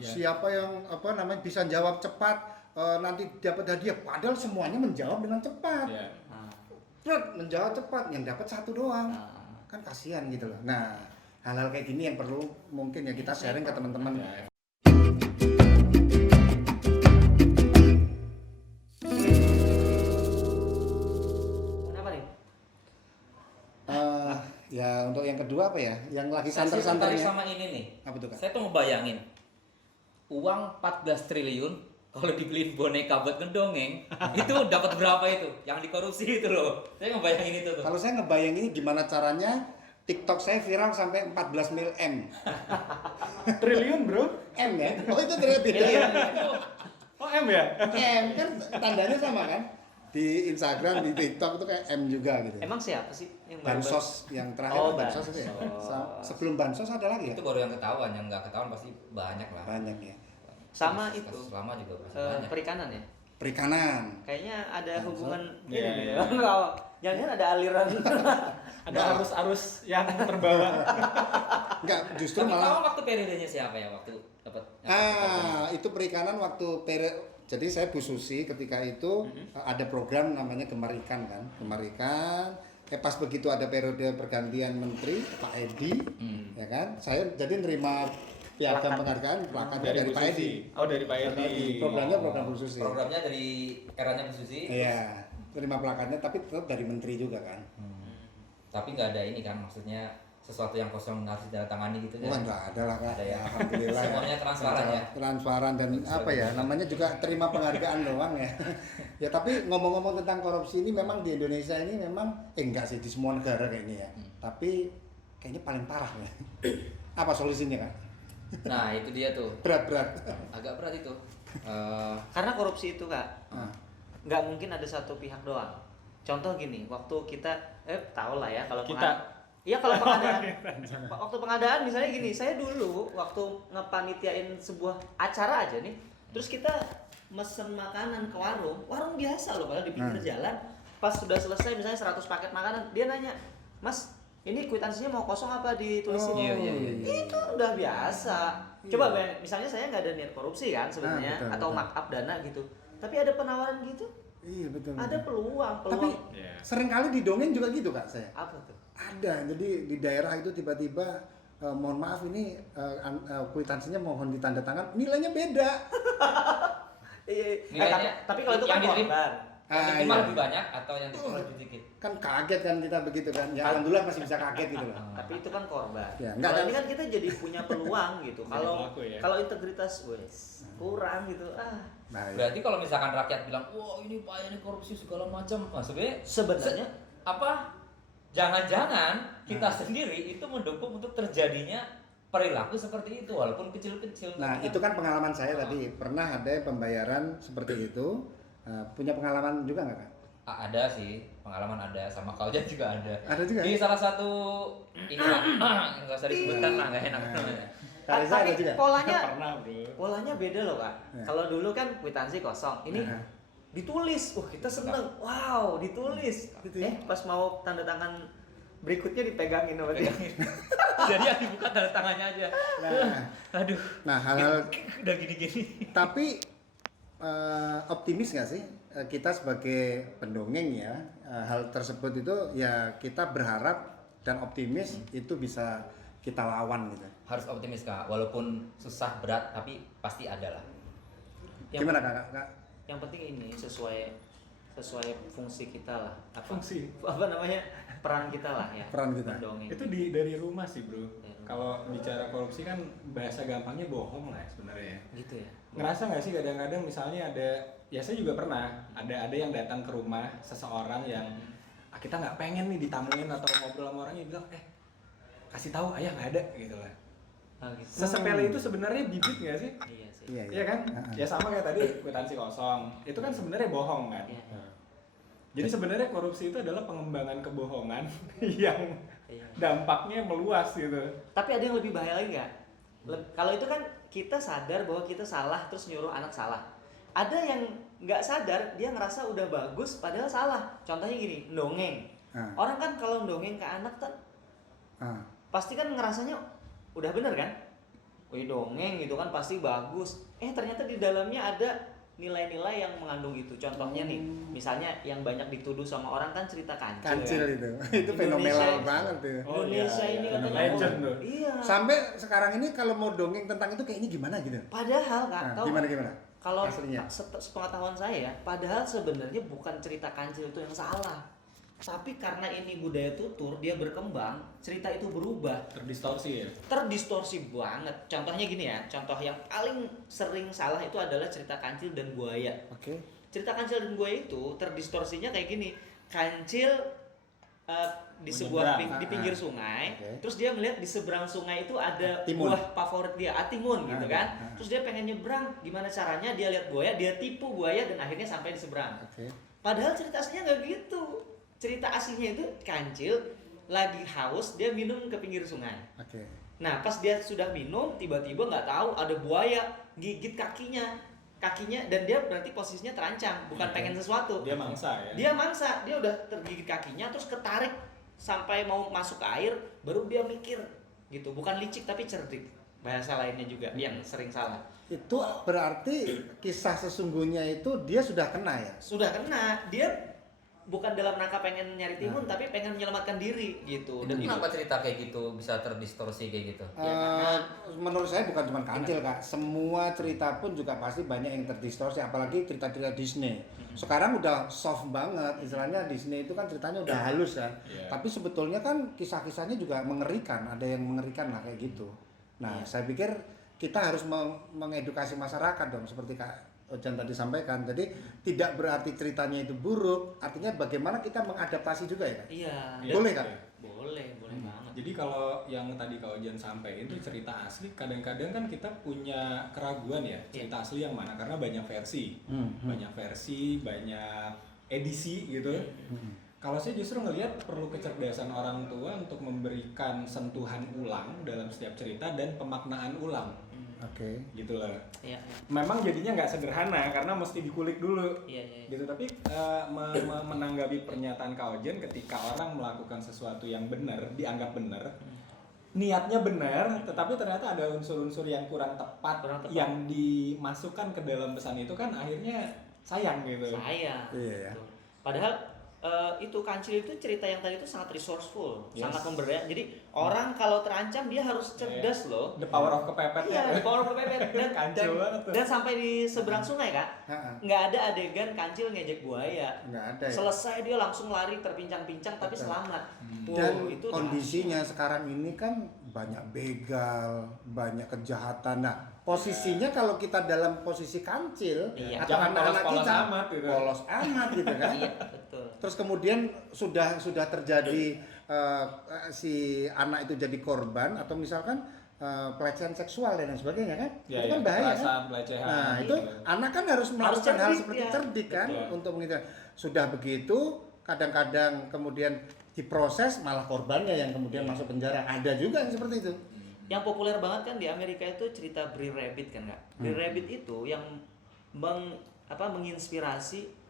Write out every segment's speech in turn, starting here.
siapa yang bisa jawab cepat nanti dapat hadiah. Padahal semuanya menjawab dengan cepat. Menjawab cepat, yang dapat satu doang. Kan kasihan gitu loh. Nah, hal-hal kayak gini yang perlu mungkin ya kita sharing ke teman-teman. Ya untuk yang kedua apa ya? Yang lagi santai-santai sama ini nih. Apa tuh, Kak? Saya tuh ngebayangin uang 14 triliun kalau dibeliin boneka buat ngedongeng itu dapat berapa itu? Yang dikorupsi itu loh. Saya ngebayangin itu tuh. Kalau saya ngebayangin gimana caranya TikTok saya viral sampai 14 mil M. Triliun, Bro? M ya? Oh itu triliun. Oh, M ya? M kan tandanya sama kan? Di Instagram, di TikTok itu kayak M juga gitu. Emang siapa sih yang Bansos yang terakhir bansos itu ya. Sebelum bansos ada lagi ya? Itu baru yang ketahuan, yang nggak ketahuan pasti banyak lah. Banyak ya. sama Kasus itu lama juga pasti banyak. perikanan ya. Perikanan. Kayaknya ada hubungan ini Iya, nih. iya. Jangan ada aliran. Ada arus-arus yang terbawa. Enggak, justru Tapi malah tahu waktu periodenya siapa ya waktu dapat? itu perikanan waktu jadi saya Bu Susi ketika itu ada program namanya Gemar Ikan kan. Gemar Ikan. Pas begitu ada periode pergantian menteri Pak Edi, ya kan? Saya jadi nerima piagam penghargaan plakatnya dari Pak Edi. Oh, dari Pak Edi. Programnya program Bu Susi. Programnya dari eranya Bu Susi. Iya, terima plakatnya tapi tetap dari menteri juga kan. Tapi nggak ada ini kan, maksudnya sesuatu yang kosong harus ditandatangani gitu Wah, kan? enggak ada lah Kak. Ada ya. Alhamdulillah. Semuanya transparan ya? Transparan dan apa ya, namanya juga terima penghargaan doang ya. Ya tapi ngomong-ngomong tentang korupsi ini memang di Indonesia ini memang enggak sih di semua negara kayaknya ya. Tapi kayaknya paling parah ya. Apa solusinya Kak? Nah itu dia tuh, Berat-berat. agak berat itu. Karena korupsi itu Kak, nggak mungkin ada satu pihak doang. Contoh gini, waktu kita tau lah ya kalau iya kalau pengadaan, waktu pengadaan misalnya gini, saya dulu waktu ngepanitiin sebuah acara aja nih, terus kita mesen makanan ke warung biasa loh, padahal di pinggir jalan, pas sudah selesai misalnya 100 paket makanan, dia nanya, Mas, ini kwitansinya mau kosong apa ditulisin? Iya. Itu udah biasa. Coba misalnya saya nggak ada niat korupsi kan sebenarnya, betul, atau betul. markup dana gitu, tapi ada penawaran gitu, Iya betul. ada peluang. Tapi seringkali di dongeng juga gitu Kak saya. Apa tuh? Ada, jadi di daerah itu tiba-tiba mohon maaf ini kwitansinya mohon ditandatangan, nilainya beda. Tapi kalau itu kan korban. Yang diterima lebih banyak atau yang diterima lebih sedikit? Kan kaget kan kita begitu kan. Ya alhamdulillah masih bisa kaget gitu loh. Tapi itu kan korban. Ya, Kalau ini kan kita jadi punya peluang gitu. Kalau integritas kurang gitu. Nah, Berarti kalau misalkan rakyat bilang, wah ini Pak ini korupsi segala macam, Sebenarnya apa? Jangan-jangan kita sendiri itu mendukung untuk terjadinya perilaku seperti itu walaupun kecil-kecil. Nah, itu kan pengalaman saya tadi. Pernah ada pembayaran seperti itu. Punya pengalaman juga nggak Kak? Ada sih, pengalaman ada, sama Kaujan juga ada. Ada juga. Di salah satu ini lah, nggak usah disebutkan lah, nggak enak. tapi Pernah, Bro. polanya beda loh Kak. Ya. Kalau dulu kan kwitansi kosong. Ini ditulis. Kita seneng. Wow, ditulis. Pas mau tanda tangan berikutnya dipegangin sama dia. Jadi yang dibuka tanda tangannya aja. Aduh. Nah, hal-hal Udah gini-gini. tapi optimis nggak sih kita sebagai pendongeng ya, hal tersebut itu ya kita berharap dan optimis itu bisa kita lawan gitu. Harus optimis Kak, walaupun susah berat tapi pasti ada lah. Gimana Kak? Yang penting ini sesuai fungsi kita lah. Fungsi? Apa namanya? Peran kita lah ya. Peran kita. Mendongeng. Itu dari rumah sih, Bro. Kalau bicara korupsi kan bahasa gampangnya bohong lah sebenarnya. Gitu ya. Ngerasa nggak sih kadang-kadang misalnya ya saya juga pernah ada yang datang ke rumah seseorang yang kita nggak pengen nih ditamuin atau ngobrol sama orangnya, bilang kasih tahu ayah nggak ada gitu lah. Gitu. Sesepele itu sebenarnya bibit nggak sih? Iya sih. Iya kan? Ya sama kayak tadi kwitansi kosong. Itu kan sebenarnya bohong kan? Iya. Jadi sebenarnya korupsi itu adalah pengembangan kebohongan yang dampaknya meluas gitu. Tapi ada yang lebih bahaya lagi nggak? Kalau itu kan kita sadar bahwa kita salah terus nyuruh anak salah. Ada yang nggak sadar, dia ngerasa udah bagus padahal salah. Contohnya gini, dongeng. Orang kan kalau dongeng ke anak kan pasti kan ngerasanya udah bener kan? wih dongeng gitu kan pasti bagus. Ternyata di dalamnya ada nilai-nilai yang mengandung itu. Contohnya nih, misalnya yang banyak dituduh sama orang kan cerita kancil. Kancil ya. itu Indonesia- fenomenal banget tuh. Indonesia ini katanya legend tuh. Iya. Sampai sekarang ini kalau mau dongeng tentang itu kayaknya gimana gitu. Padahal Kak, Nah, tahu gimana? kalau aslinya? sepengetahuan saya ya, padahal sebenarnya bukan cerita kancil itu yang salah. Tapi karena ini budaya tutur, dia berkembang, cerita itu berubah. Terdistorsi ya. Terdistorsi banget. Contohnya gini ya, contoh yang paling sering salah itu adalah cerita kancil dan buaya. Oke. Cerita kancil dan buaya itu terdistorsinya kayak gini. Kancil di sebuah Menyeberang. di pinggir sungai, Oke. terus dia melihat di seberang sungai itu ada Timun. buah favorit dia, atimun gitu kan. Terus dia pengen nyebrang, gimana caranya? Dia lihat buaya, dia tipu buaya dan akhirnya sampai di seberang. Oke. Padahal cerita aslinya nggak gitu. Cerita aslinya itu kancil lagi haus, dia minum ke pinggir sungai. Oke. Nah, pas dia sudah minum, tiba-tiba nggak tahu ada buaya gigit kakinya, dan dia berarti posisinya terancam, bukan pengen sesuatu. Dia mangsa ya. Dia mangsa, dia udah tergigit kakinya, terus ketarik sampai mau masuk ke air, baru dia mikir, gitu. Bukan licik tapi cerdik. Bahasa lainnya juga yang sering salah. Itu berarti kisah sesungguhnya itu dia sudah kena ya? Sudah kena, dia bukan dalam rangka pengen nyari timun, tapi pengen menyelamatkan diri gitu. Itu kenapa cerita kayak gitu bisa terdistorsi kayak gitu? Menurut saya bukan cuma kancil Kak, semua cerita pun juga pasti banyak yang terdistorsi, apalagi cerita-cerita Disney. Sekarang udah soft banget, istilahnya Disney itu kan ceritanya udah halus kan. Iya. Tapi sebetulnya kan kisah-kisahnya juga mengerikan, ada yang mengerikan lah kayak gitu. Nah, saya pikir kita harus mengedukasi masyarakat dong, seperti Kak Ojan tadi sampaikan. Jadi tidak berarti ceritanya itu buruk, artinya bagaimana kita mengadaptasi juga ya Kak? Iya. Boleh Kak? Boleh banget. Jadi kalau yang tadi Kak Ojan sampaikan itu cerita asli, kadang-kadang kan kita punya keraguan ya, cerita asli yang mana, karena banyak versi. Banyak versi, banyak edisi gitu. Kalau saya justru ngelihat perlu kecerdasan orang tua untuk memberikan sentuhan ulang dalam setiap cerita dan pemaknaan ulang. Oke. Gitu lah. Iya. Memang jadinya nggak sederhana karena mesti dikulik dulu. Iya. Gitu, tapi menanggapi pernyataan Kak Ojen, ketika orang melakukan sesuatu yang benar, dianggap benar, niatnya benar, tetapi ternyata ada unsur-unsur yang kurang tepat yang dimasukkan ke dalam pesan itu, kan akhirnya sayang gitu. Sayang. Iya ya. Gitu. Padahal itu kancil itu cerita yang tadi itu sangat resourceful, sangat memberdaya. Jadi orang kalau terancam dia harus cerdas loh. The power of kepepet. Iya, the power of kepepet. Kancil banget tuh. Dan sampai di seberang sungai Kak, nggak ada adegan kancil ngejek buaya. Nggak ada ya. Selesai dia langsung lari terpincang-pincang tapi selamat. Dan Itu kondisinya sekarang ini kan banyak begal, banyak kejahatan. Nah, posisinya kalau kita dalam posisi kancil, Iya. atau Jangan anak-anak polos-polos kita amat gitu. polos amat gitu kan. Iya, betul. Terus kemudian sudah terjadi si anak itu jadi korban, atau misalkan pelecehan seksual dan lain sebagainya kan, Ya, itu kan ya, bahaya kan. kekerasan, pelecehan. Nah itu gitu. anak kan harus melakukan hal cerdik, seperti ya. cerdik kan, Betul. untuk mengingat. Sudah begitu kadang-kadang kemudian diproses malah korbannya yang kemudian masuk penjara, ada juga yang seperti itu. Yang populer banget kan di Amerika itu cerita Brer Rabbit kan Kak. Brer Rabbit itu yang menginspirasi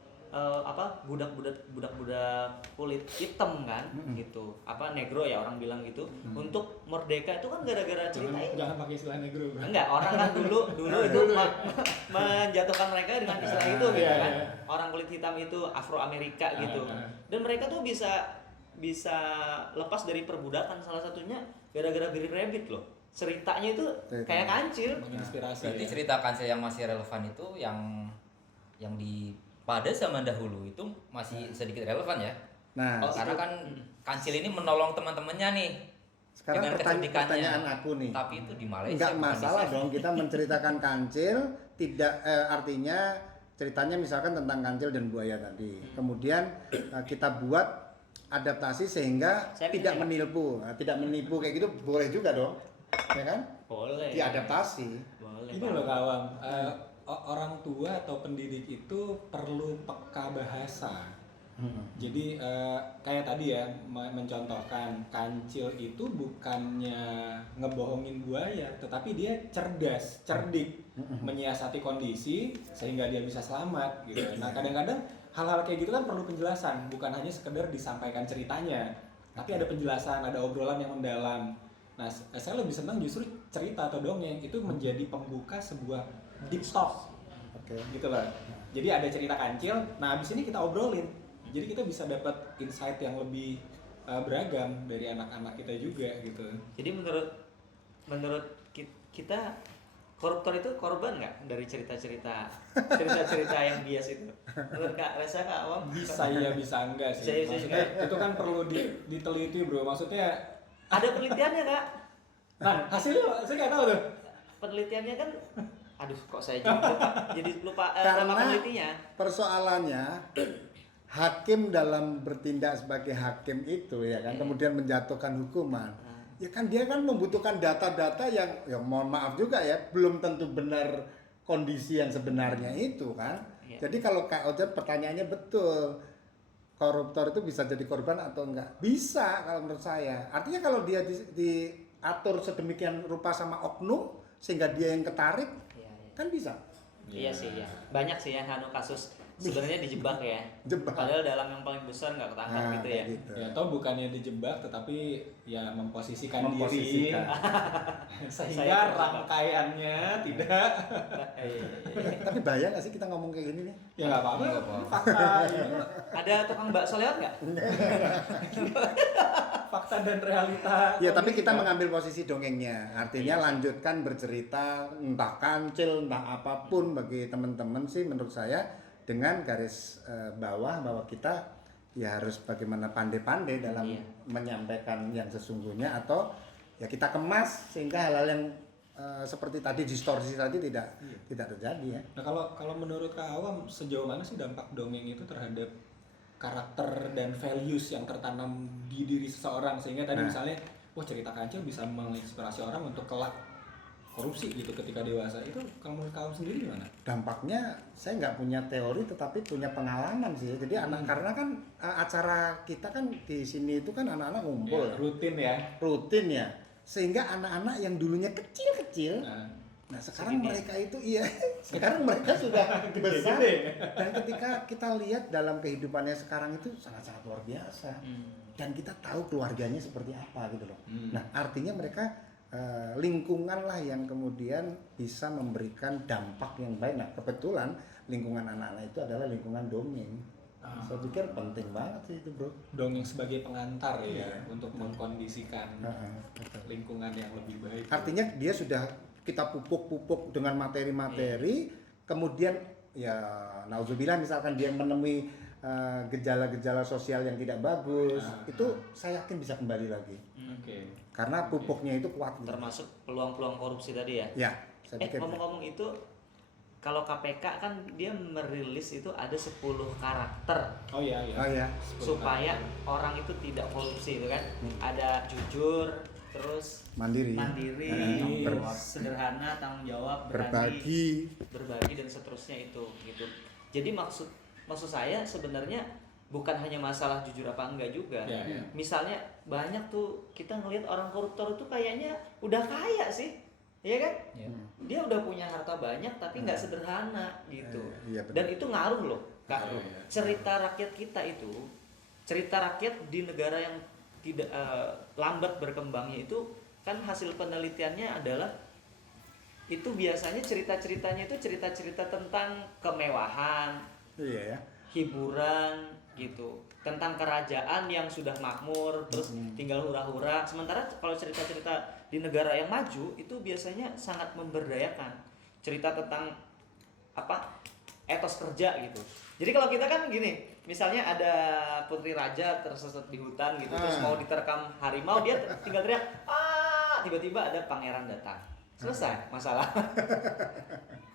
budak-budak kulit hitam kan gitu, negro ya orang bilang gitu, untuk merdeka itu kan gara-gara cerita itu. Jangan pakai istilah negro. Bro. Enggak, orang kan dulu itu menjatuhkan mereka dengan istilah itu gitu Iya, kan. iya. Orang kulit hitam itu Afro Amerika gitu. Dan mereka tuh bisa lepas dari perbudakan, salah satunya gara-gara Brer Rabbit loh. Ceritanya itu kayak kancil. Menginspirasi. Berarti Ya. cerita kancil yang masih relevan itu yang di pada zaman dahulu itu masih sedikit relevan ya. Nah, Karena kan kancil ini menolong teman-temannya nih. sekarang dengan kecerdikannya. pertanyaan aku nih. Tapi itu di Malaysia. Enggak bukan di masalah sini. dong kita menceritakan kancil, tidak artinya ceritanya misalkan tentang kancil dan buaya tadi. Kemudian kita buat adaptasi sehingga Saya tidak pikir- menipu kayak gitu, boleh juga dong. Ya kan? Boleh. Diadaptasi. Boleh. Ini loh kawan, orang tua atau pendidik itu perlu peka bahasa. Jadi kayak tadi ya, mencontohkan kancil itu bukannya ngebohongin buaya, tetapi dia cerdas, cerdik, menyiasati kondisi sehingga dia bisa selamat gitu. Nah kadang-kadang hal-hal kayak gitu kan perlu penjelasan, bukan hanya sekedar disampaikan ceritanya, tapi ada penjelasan, ada obrolan yang mendalam. Nah, saya lebih senang justru cerita atau dongeng itu menjadi pembuka sebuah deep talk. Oke. Gitu loh. Jadi ada cerita kancil, nah abis ini kita obrolin. Jadi kita bisa dapat insight yang lebih beragam dari anak-anak kita juga gitu. Jadi menurut kita koruptor itu korban nggak dari cerita-cerita yang bias itu? Menurut Kak Reza, Kak Awam? Bisa iya bisa enggak sih. Bisa, Maksudnya itu kan perlu diteliti bro. Maksudnya Ada penelitiannya Kak. nah hasilnya saya nggak tahu tuh. Penelitiannya kan, aduh kok saya jadi lupa Karena nama penelitinya. persoalannya hakim dalam bertindak sebagai hakim itu ya kan, kemudian menjatuhkan hukuman. Ya kan dia kan membutuhkan data-data yang ya mohon maaf juga ya, belum tentu benar kondisi yang sebenarnya itu kan. Iya. Jadi kalau Kak Ojan pertanyaannya betul, koruptor itu bisa jadi korban atau enggak? Bisa kalau menurut saya. Artinya kalau dia diatur sedemikian rupa sama oknum sehingga dia yang ketarik, Iya, iya. kan bisa. Iya sih ya. Banyak sih yang kasus sebenarnya dijebak ya. Jebak. Padahal dalam yang paling besar nggak ketangkap gitu ya. kayak gitu. Ya atau bukannya dijebak tetapi ya memposisikan Memposisikan. diri Saya sehingga terjebak. rangkaiannya tidak Iya. Tapi bahaya nggak sih kita ngomong kayak gini nih? ya nggak apa-apa. Nggak apa-apa. Fakta ini Ada tukang bakso lewat nggak? fakta dan realita. Ya tapi kondisi, kita kan? mengambil posisi dongengnya. Artinya lanjutkan bercerita entah kancil entah apapun bagi teman-teman sih menurut saya dengan garis bawah bahwa kita ya harus bagaimana pandai-pandai dalam Iya. menyampaikan yang sesungguhnya atau ya kita kemas sehingga hal-hal yang seperti tadi distorsi tadi tidak terjadi ya. Nah kalau menurut Kak Awam sejauh mana sih dampak dongeng itu terhadap karakter dan values yang tertanam di diri seseorang sehingga tadi Nah. misalnya wah cerita kancil bisa menginspirasi orang untuk kelak korupsi gitu ketika dewasa. Itu kalau menurut Kak Awam sendiri gimana? Dampaknya saya nggak punya teori tetapi punya pengalaman sih. Jadi anak karena kan acara kita kan di sini itu kan anak-anak ngumpul Ya, rutin ya. rutin ya, sehingga anak-anak yang dulunya kecil-kecil, Nah, nah sekarang Segini. mereka itu iya, sekarang mereka sudah besar Gede-gede. dan ketika kita lihat dalam kehidupannya sekarang itu sangat-sangat luar biasa dan kita tahu keluarganya seperti apa gitu loh. Nah artinya mereka lingkungan lah yang kemudian bisa memberikan dampak yang baik. Nah kebetulan lingkungan anak-anak itu adalah lingkungan dongeng. Saya pikir penting banget sih itu bro. Dongeng sebagai pengantar ya Iya. untuk mengkondisikan Betul. lingkungan yang lebih baik. Artinya dia sudah kita pupuk dengan materi-materi, kemudian ya nauzubillah misalkan dia menemui gejala-gejala sosial yang tidak bagus, itu saya yakin bisa kembali lagi. Oke. Karena pupuknya itu kuat. gitu. Termasuk peluang-peluang korupsi tadi ya. Ya, saya pikir. Ngomong-ngomong itu, kalau KPK kan dia merilis itu ada 10 karakter Oh iya iya. Oh ya. supaya orang itu tidak korupsi itu kan. Ada jujur, terus Mandiri. sederhana, tanggung jawab, berbagi. berbagi dan seterusnya itu gitu. Jadi maksud saya sebenarnya bukan hanya masalah jujur apa enggak juga. Ya, ya. Misalnya banyak tuh kita ngelihat orang koruptor itu kayaknya udah kaya sih. Iya kan? Ya. Dia udah punya harta banyak tapi nggak sederhana gitu. Iya, benar. Dan itu ngaruh loh, Kak. Ngaruh, ya. Cerita rakyat kita itu, cerita rakyat di negara yang tidak lambat berkembangnya itu kan hasil penelitiannya adalah itu biasanya cerita-ceritanya itu cerita-cerita tentang kemewahan, Iya ya. hiburan gitu, tentang kerajaan yang sudah makmur terus tinggal hura-hura. Sementara kalau cerita-cerita di negara yang maju itu biasanya sangat memberdayakan, cerita tentang apa, etos kerja gitu. Jadi kalau kita kan gini, misalnya ada putri raja tersesat di hutan gitu, terus mau diterkam harimau, dia tinggal teriak tiba-tiba ada pangeran datang, selesai masalah.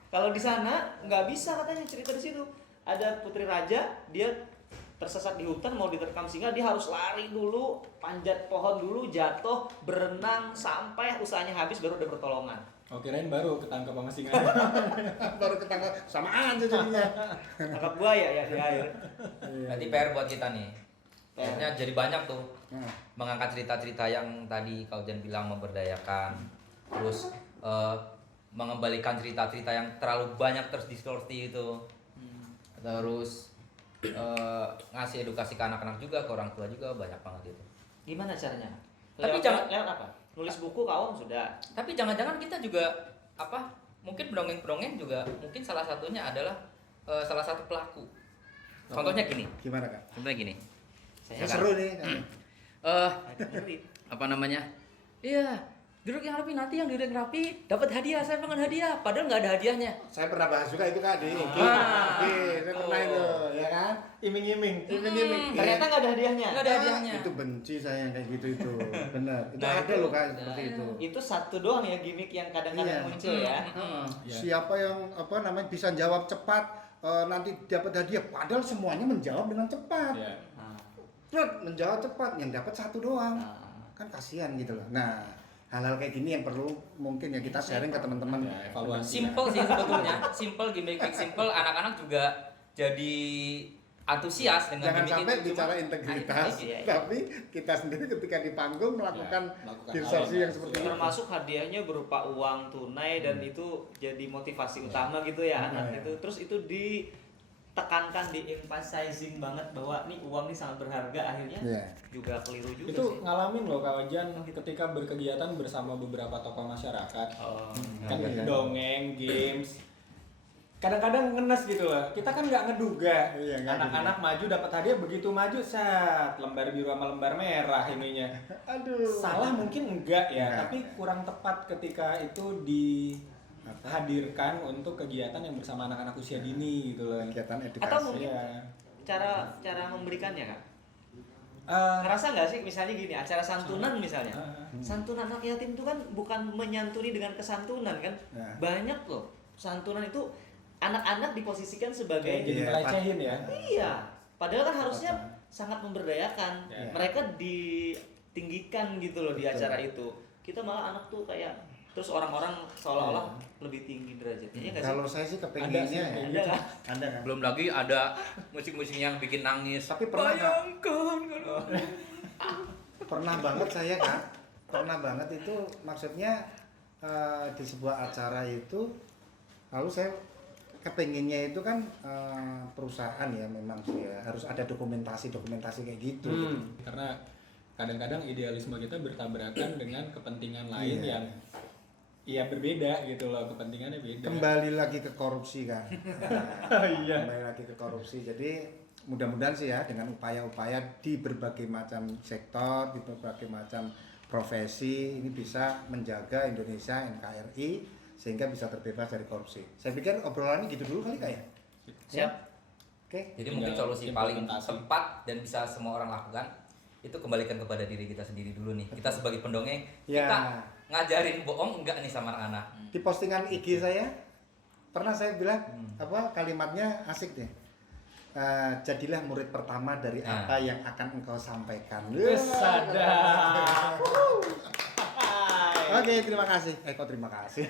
Kalau di sana nggak bisa katanya cerita di situ. Ada putri raja, dia tersesat di hutan mau diterkam singa, dia harus lari dulu, panjat pohon dulu, jatuh, berenang sampai usahanya habis baru ada pertolongan. Oh kirain baru ketangkap sama singa. Baru ketangkap sama aja jadinya. Tangkap buaya ya di air. Berarti PR buat kita nih. PR-nya jadi banyak tuh. Mengangkat cerita-cerita yang tadi kau Jan bilang memberdayakan. Terus mengembalikan cerita-cerita yang terlalu banyak terdistorsi itu. Terus ngasih edukasi ke anak-anak juga, ke orang tua juga banyak banget itu. Gimana caranya? Tapi Lewat jangan- lewat apa? Nulis buku kau sudah. Tapi jangan-jangan kita juga apa? Mungkin pendongeng-pendongeng juga mungkin salah satunya adalah salah satu pelaku. Contohnya gini. Gimana Kak? Contohnya gini. Saya seru nih. Apa namanya? Iya, duduk yang rapi, nanti yang duduk rapi dapat hadiah, saya pengen hadiah, padahal nggak ada hadiahnya. Saya pernah bahas juga itu Kak di IG. Saya pernah itu, ya kan? Iming-iming. Ternyata nggak ada hadiahnya. Nggak ada hadiahnya. Itu benci saya yang kayak gitu itu. Benar. Itu Nah, ada loh Kak seperti itu. Itu satu doang ya gimmick yang kadang-kadang Iya. muncul ya. Siapa yang apa namanya bisa jawab cepat nanti dapat hadiah, padahal semuanya menjawab dengan cepat. Ya. Nah, Menjawab cepat, yang dapat satu doang. Kan kasihan gitu loh. Nah, hal-hal kayak gini yang perlu mungkin ya kita sharing ke teman-teman. Ya, evaluasi. Simple sih sebetulnya, simple gimmick simple, anak-anak juga jadi antusias dengan Jangan gimmick sampai itu. bicara Cuma- integritas, Iya. tapi kita sendiri ketika di panggung melakukan melakukan distorsi hal yang seperti itu. termasuk hadiahnya berupa uang tunai dan itu jadi motivasi utama gitu ya anak itu. Terus itu ditekankan, di-emphasizing banget bahwa nih uang nih sangat berharga, akhirnya Iya. juga keliru juga Itu sih. ngalamin loh Kak Wajan ketika berkegiatan bersama beberapa tokoh masyarakat. Kan Iya. dongeng, games. Kadang-kadang ngenes gitu loh. Kita kan nggak ngeduga. Iya, nggak Anak-anak maju dapat hadiah, begitu maju set lembar biru sama lembar merah ininya. Aduh. Salah mungkin enggak ya, Enggak. tapi kurang tepat ketika itu dihadirkan untuk kegiatan yang bersama anak-anak usia dini gitu loh. Kegiatan edukasi. Atau mungkin Iya. cara memberikannya Kak. Eh, Ngerasa nggak sih misalnya gini, acara santunan misalnya. Hmm. Santunan anak yatim itu kan bukan menyantuni dengan kesantunan kan. Nah. Banyak loh. Santunan itu anak-anak diposisikan kayak sebagai jadi Iya, pelecehin ya. iya. Padahal kan harusnya sangat memberdayakan. Ya. Mereka ditinggikan gitu loh di Betul. acara itu. Kita malah anak tuh kayak terus orang-orang seolah-olah lebih tinggi derajatnya. Iya nggak sih? Kalau saya sih Ada sih, kepengennya ya. kayak Ada kan? Ada kan? Belum lagi ada musik-musik yang bikin nangis. Tapi pernah, Kak. Bayangkan kalau Pernah banget saya Kak. Pernah banget itu maksudnya di sebuah acara itu lalu saya kepengennya itu kan perusahaan ya memang sih ya harus ada dokumentasi kayak gitu. Karena kadang-kadang idealisme kita bertabrakan dengan kepentingan lain Iya. yang ya berbeda gitu loh, kepentingannya beda. Kembali lagi ke korupsi kan. Iya. Kembali lagi ke korupsi. Jadi mudah-mudahan sih ya dengan upaya-upaya di berbagai macam sektor, di berbagai macam profesi ini bisa menjaga Indonesia NKRI sehingga bisa terbebas dari korupsi. Saya pikir obrolannya gitu dulu kali Kak ya. siap. Oke. Jadi Tinggal mungkin solusi paling implementasi. tepat dan bisa semua orang lakukan itu kembalikan kepada diri kita sendiri dulu nih. Kita sebagai pendongeng, Ya. kita ngajarin bohong enggak nih sama anak-anak. Di postingan IG saya pernah saya bilang apa kalimatnya asik deh. Jadilah murid pertama dari Nah. apa yang akan engkau sampaikan. Sadar. Oke, terima kasih. Kok terima kasih.